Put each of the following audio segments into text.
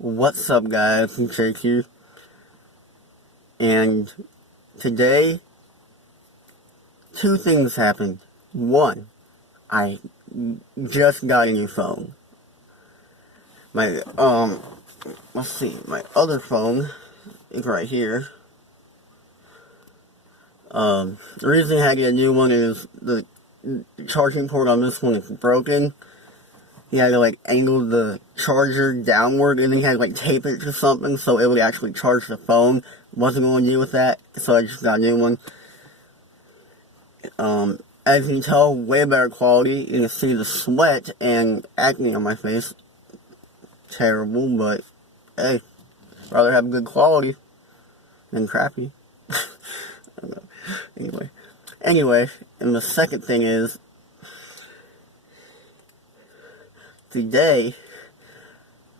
What's up, guys? It's Jake here, and today, two things happened. One, I just got a new phone. My, let's see, my other phone is right here. The reason I had to get a new one is the charging port on this one is broken. You had to, angle the charger downward, and then you had to, tape it to something so it would actually charge the phone. Wasn't going to deal with that, so I just got a new one. As you can tell, way better quality. You can see the sweat and acne on my face. Terrible, but, hey, rather have good quality than crappy. I don't know. Anyway, and the second thing is, today,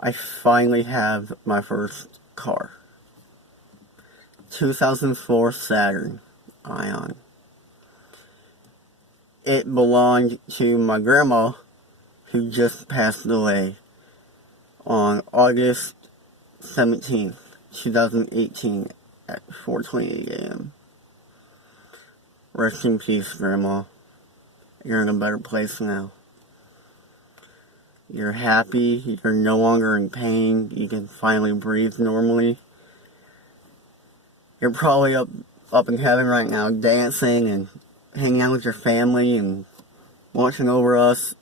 I finally have my first car. 2004 Saturn Ion. It belonged to my grandma, who just passed away on August 17th, 2018 at 4:28 a.m. Rest in peace, Grandma. You're in a better place now. You're happy, you're no longer in pain, you can finally breathe normally. You're probably up in heaven right now, dancing and hanging out with your family and watching over us,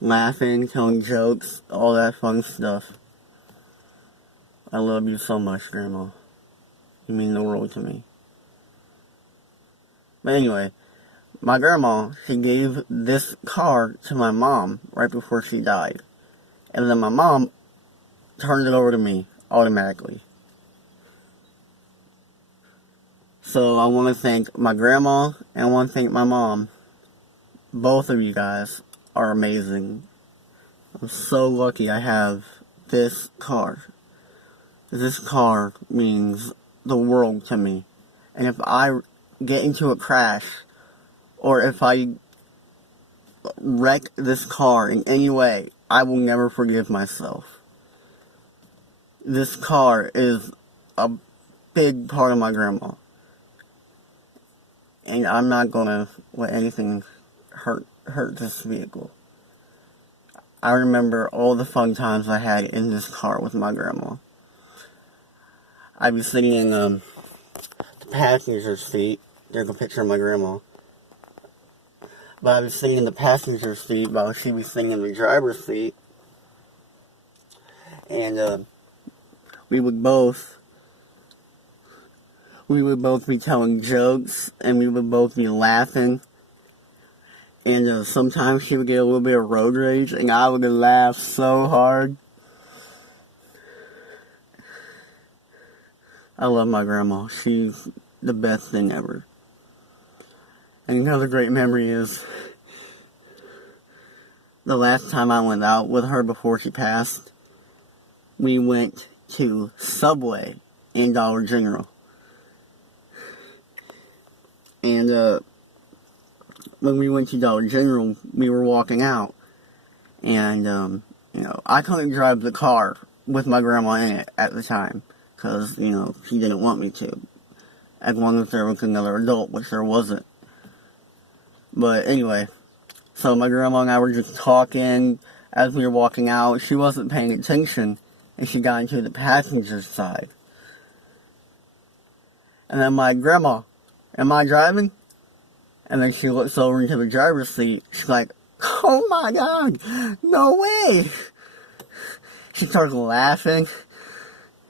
laughing, telling jokes, all that fun stuff. I love you so much, Grandma. You mean the world to me. But anyway, my grandma, she gave this car to my mom right before she died. And then my mom turned it over to me automatically. So I want to thank my grandma and I want to thank my mom. Both of you guys are amazing. I'm so lucky I have this car. This car means the world to me. And if I get into a crash, or if I wreck this car in any way, I will never forgive myself. This car is a big part of my grandma. And I'm not gonna let anything hurt this vehicle. I remember all the fun times I had in this car with my grandma. I'd be sitting in the passenger seat. There's a picture of my grandma. But I was sitting in the passenger seat while she was sitting in the driver's seat. And we would both be telling jokes, and we would both be laughing. And sometimes she would get a little bit of road rage, and I would laugh so hard. I love my grandma. She's the best thing ever. And another great memory is the last time I went out with her before she passed. We went to Subway and Dollar General. And when we went to Dollar General, we were walking out. And, I couldn't drive the car with my grandma in it at the time. Because, she didn't want me to. As long as there was another adult, which there wasn't. But anyway, so my grandma and I were just talking as we were walking out. She wasn't paying attention, and she got into the passenger side. And then my grandma, am I driving? And then she looks over into the driver's seat. She's like, oh my God, no way. She starts laughing.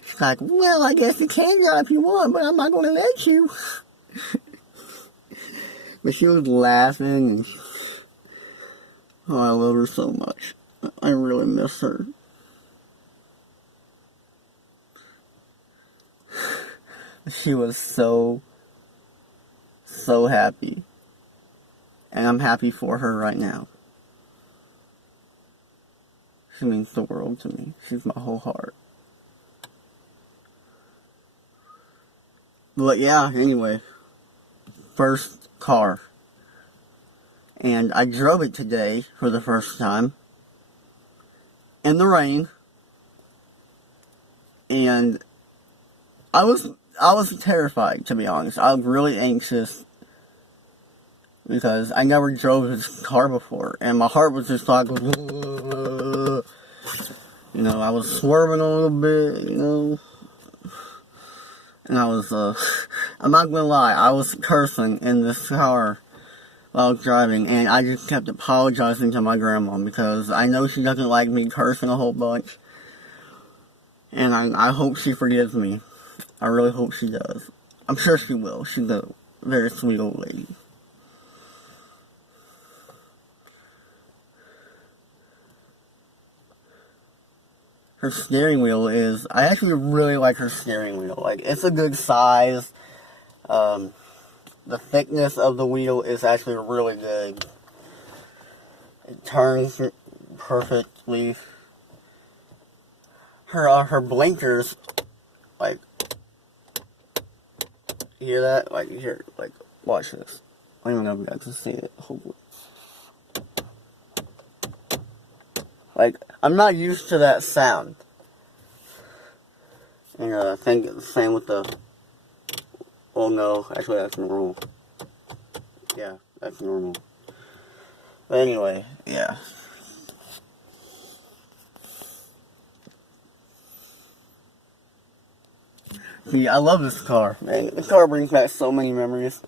She's like, well, I guess you can drive if you want, but I'm not going to let you. But she was laughing, and I love her so much. I really miss her. She was so happy. And I'm happy for her right now. She means the world to me. She's my whole heart. But yeah, anyway. First car. And I drove it today for the first time. In the rain. And I was terrified, to be honest. I was really anxious because I never drove this car before, and my heart was just like, you know, I was swerving a little bit, you know, and I was, I'm not gonna lie, I was cursing in this car while I was driving, and I just kept apologizing to my grandma because I know she doesn't like me cursing a whole bunch, and I hope she forgives me. I really hope she does. I'm sure she will. She's a very sweet old lady. Her steering wheel is, I actually really like her steering wheel. Like, it's a good size. The thickness of the wheel is actually really good. It turns perfectly. Her blinkers, like, you hear that? Like, here, like, watch this. I don't even know if you guys can see it. Hopefully. Like, I'm not used to that sound. And I think it's the same with the, oh no, actually that's normal. Yeah, that's normal. But anyway, yeah. See, I love this car, man. This car brings back so many memories.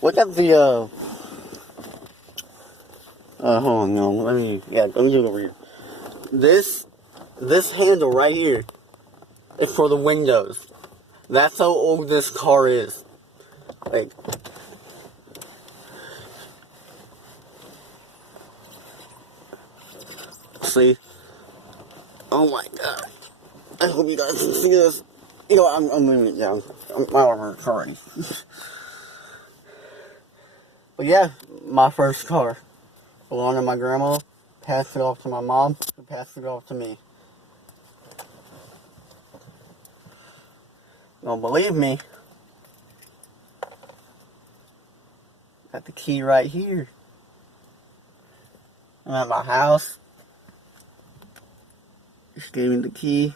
Look at the, hold on, no, let me do it over here. This handle right here is for the windows. That's how old this car is. Like, see? Oh my god. I hope you guys can see this. You know, I'm leaving it down. My arm hurts already. But yeah, my first car. Belonged to my grandma. Passed it off to my mom. Who passed it off to me. Don't believe me? Got the key right here. I'm at my house. Just gave me the key.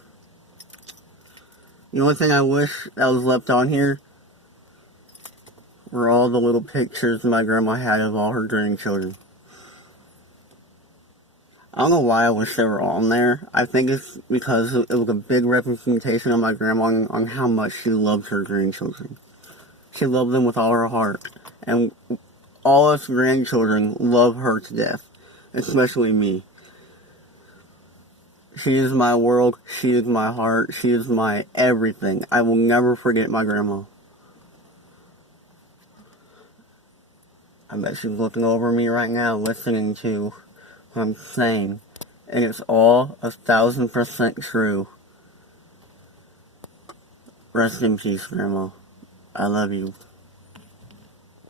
The only thing I wish that was left on here were all the little pictures my grandma had of all her grandchildren. I don't know why I wish they were on there. I think it's because it was a big representation of my grandma on how much she loved her grandchildren. She loved them with all her heart. And all us grandchildren love her to death. Especially me. She is my world. She is my heart. She is my everything. I will never forget my grandma. I bet she's looking over me right now, listening to what I'm saying. And it's all 1,000% true. Rest in peace, Grandma. I love you.